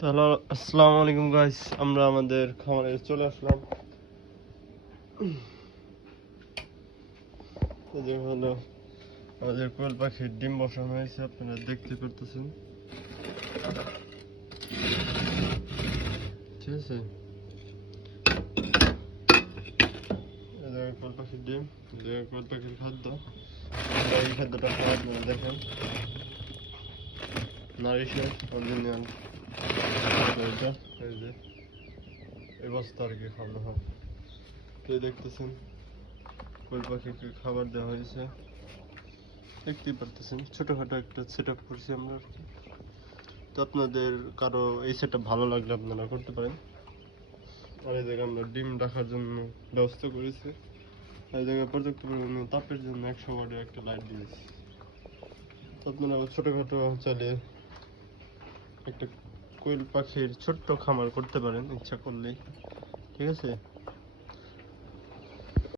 তাহলে আসসালামু আলাইকুম গাইস, আমরা আমাদের খামারে চলে আসলাম। এদের হলো আমাদের কোয়েল পাখির ডিম বসানো হয়েছে, আপনারা দেখতে পারতেছেন। ঠিক আছে, এদের কোয়েল পাখির ডিম, এদের কোয়েল পাখির খাদ্য। এই খাদ্যটা খাওয়া আপনারা দেখেন, নারিশের অরিজিনাল। এটা এই যে এই বস্তা আর কি খাওয়ানো হয়। কে দেখতেছেন, কোয়েল পাখিকে খাবার দেওয়া হয়েছে, দেখতেই পারতেছেন। ছোটখাটো একটা সেট আপ করছি আমরা আর কি। তো আপনাদের কারো এই সেট আপ ভালো লাগলে আপনারা করতে পারেন। আর এই জায়গায় আমরা ডিম রাখার জন্য ব্যবস্থা করেছি। এই জায়গায় পর্যাপ্ত পরিমাণে তাপের জন্য 100 ওয়াটের একটা লাইট দিয়েছি। তো আপনারা ছোটখাটো চাইলে একটা কোয়েল পাখির ছোট্ট খামার করতে পারেন ইচ্ছা করলেই। ঠিক আছে।